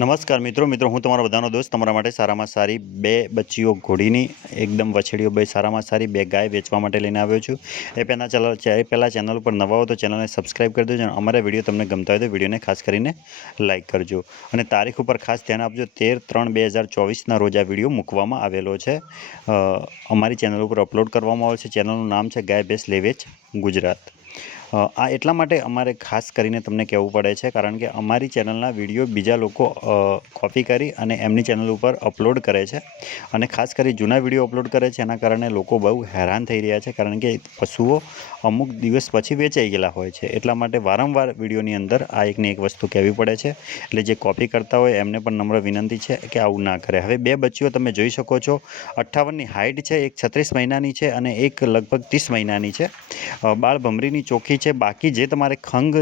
નમસ્કાર મિત્રો હું તમારો બધાનો દોસ્ત તમારા માટે સારામાં સારી બે બચ્ચીઓ ઘોડીની એકદમ વછડીઓ બે સારામાં સારી બે ગાય વેચવા માટે લઈને આવ્યો છું। એ પહેલાં ચેનલ ઉપર નવા હો તો ચેનલને સબસ્ક્રાઈબ કરી દેજો અને અમારા વિડીયો તમને ગમતા હોય તો વિડીયોને ખાસ કરીને લાઇક કરજો અને તારીખ ઉપર ખાસ ધ્યાન આપજો। 13/3/2024ના રોજ આ વિડીયો મૂકવામાં આવેલો છે। અમારી ચેનલ ઉપર અપલોડ કરવામાં આવે છે। ચેનલનું નામ છે ગાય ભેંસ લે વેચ ગુજરાત। આ એટલા માટે અમારે ખાસ કરીને તમને કહેવું પડે છે કારણ કે અમારી ચેનલના વિડીયો બીજા લોકો કોપી કરી અને એમની ચેનલ ઉપર અપલોડ કરે છે અને ખાસ કરી જૂના વિડીયો અપલોડ કરે છે। એના કારણે લોકો બહુ હેરાન થઈ રહ્યા છે કારણ કે પશુઓ અમુક દિવસ પછી વેચાઈ ગયેલા હોય છે। એટલા માટે વારંવાર વિડીયોની અંદર આ એકની એક વસ્તુ કહેવી પડે છે। એટલે જે કોપી કરતા હોય એમને પણ નમ્ર વિનંતી છે કે આવું ના કરે। હવે બે બચ્ચીઓ તમે જોઈ શકો છો। 58ની હાઇટ છે, એક 36 મહિનાની છે અને એક લગભગ 30 મહિનાની છે। બાળ ભમરીની ચોખ્ખી છે। બાકી જે તમારે ખંગ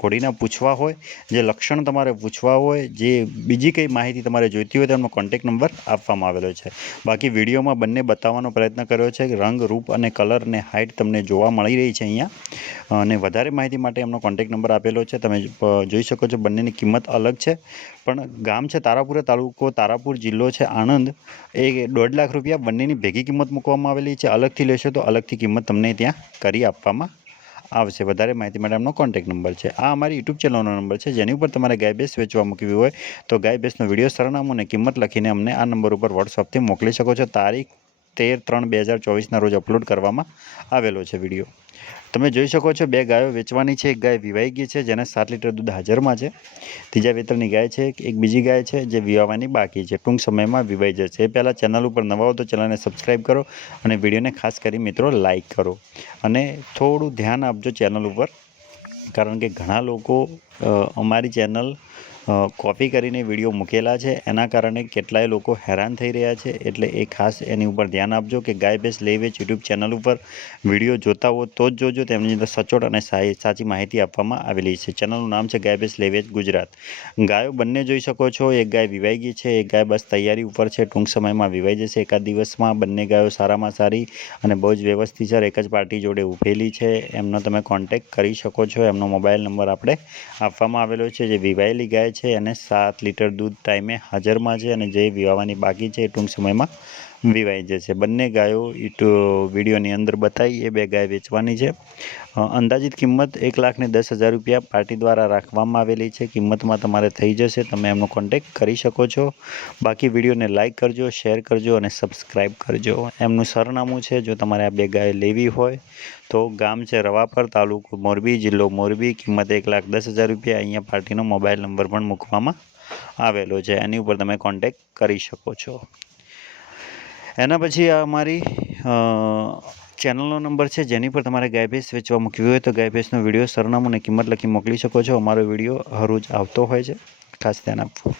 ઘોડીના પૂછવા હોય, જે લક્ષણ તમારે પૂછવા હોય, જે બીજી કંઈ માહિતી તમારે જોઈતી હોય તો એમનો કોન્ટેક્ટ નંબર આપવામાં આવેલો છે। બાકી વિડીયોમાં બંને બતાવવાનો પ્રયત્ન કર્યો છે કે રંગ, રૂપ અને કલર અને હાઇટ તમને જોવા મળી રહી છે અહીંયા અને વધારે માહિતી માટે એમનો કોન્ટેક્ટ નંબર આપેલો છે। તમે જોઈ શકો છો બંનેની કિંમત અલગ છે પણ ગામ છે તારાપુર, તાલુકો તારાપુર, જિલ્લો છે આણંદ। એ 1.5 લાખ રૂપિયા બંનેની ભેગી કિંમત મૂકવામાં આવેલી છે। અલગથી લેશો તો અલગથી કિંમત તમને ત્યાં કરી આપવામાં આવશે। વધારે માહિતી માટે એમનો કોન્ટેક્ટ નંબર છે। આ અમારી યુટ્યુબ ચેનલનો નંબર છે જેની ઉપર તમારે ગાય ભેંસ વેચવા મૂકવી હોય તો ગાય ભેંસનો વિડીયો સરનામું અને કિંમત લખીને અમને આ નંબર ઉપર વોટ્સઅપથી મોકલી શકો છો। તારીખ 13/3/2024ના રોજ અપલોડ કરવામાં આવેલો છે વિડીયો। તમે જોઈ શકો છો બે ગાયો વેચવાની છે। એક ગાય વિવાઈ ગઈ છે જેને 7 લીટર દૂધ હાજરમાં છે। ત્રીજા વેતરની ગાય છે। એક બીજી ગાય છે જે વિવાવાની બાકી છે, ટૂંક સમયમાં વિવાઈ જશે। એ પહેલાં ચેનલ ઉપર નવા હો તો ચેનલને સબસ્ક્રાઈબ કરો અને વિડીયોને ખાસ કરી મિત્રો લાઇક કરો અને થોડું ધ્યાન આપજો ચેનલ ઉપર કારણ કે ઘણા લોકો અમારી ચેનલ કોપી કરીને વિડીયો મૂકેલા છે। એના કારણે કેટલાય લોકો હેરાન થઈ રહ્યા છે। એટલે એ ખાસ એની ઉપર ધ્યાન આપજો કે ગાય ભેંસ લે વેચ યુટ્યુબ ચેનલ ઉપર વિડીયો જોતા હો તો જ જોજો। તેમની અંદર સચોટ અને સાચી માહિતી આપવામાં આવેલી છે। ચેનલનું નામ છે ગાય ભેંસ લે વેચ ગુજરાત। ગાયો બંને જોઈ શકો છો। એક ગાય વિવાઈ ગઈ છે, એક ગાય બસ તૈયારી ઉપર છે, ટૂંક સમયમાં વિવાઈ જશે। એકાદ દિવસમાં બંને ગાયો સારામાં સારી અને બહુ જ વ્યવસ્થિત છે, એક જ પાર્ટી જોડે ઊભેલી છે। એમનો તમે કોન્ટેક્ટ કરી શકો છો। એમનો મોબાઈલ નંબર આપણે આપવામાં આવેલો છે। જે વિવાયેલી ગાય છે એને 7 લીટર દૂધ ટાઈમે હાજરમાં છે અને જે વિવાવાની બાકી છે એ ટૂંક સમયમાં વિવાઈ જશે। બંને ગાયો વિડીયોની અંદર બતાવી એ બે ગાય વેચવાની છે। અંદાજિત કિંમત 1,10,000 રૂપિયા પાર્ટી દ્વારા રાખવામાં આવેલી છે। કિંમતમાં તમારે થઈ જશે। તમે એમનો કોન્ટેક્ટ કરી શકો છો। બાકી વિડીયોને લાઇક કરજો, શેર કરજો અને સબસ્ક્રાઈબ કરજો। એમનું સરનામું છે જો તમારે આ બે ગાય લેવી હોય તો ગામ છે રવાપર, તાલુકો મોરબી, જિલ્લો મોરબી, કિંમત 1,10,000 રૂપિયા। અહીંયા પાર્ટીનો મોબાઈલ નંબર પણ મૂકવામાં આવેલો છે, એની ઉપર તમે કોન્ટેક્ટ કરી શકો છો। એના પછી આ અમારી ચેનલનો નંબર છે જેની પર તમારે ગાય ભેંસ વેચવા મૂકવી હોય તો ગાય ભેંસનો વિડીયો સરનામું અને કિંમત લખી મોકલી શકો છો। અમારો વિડીયો હર રોજ આવતો હોય છે, ખાસ ધ્યાન આપવું।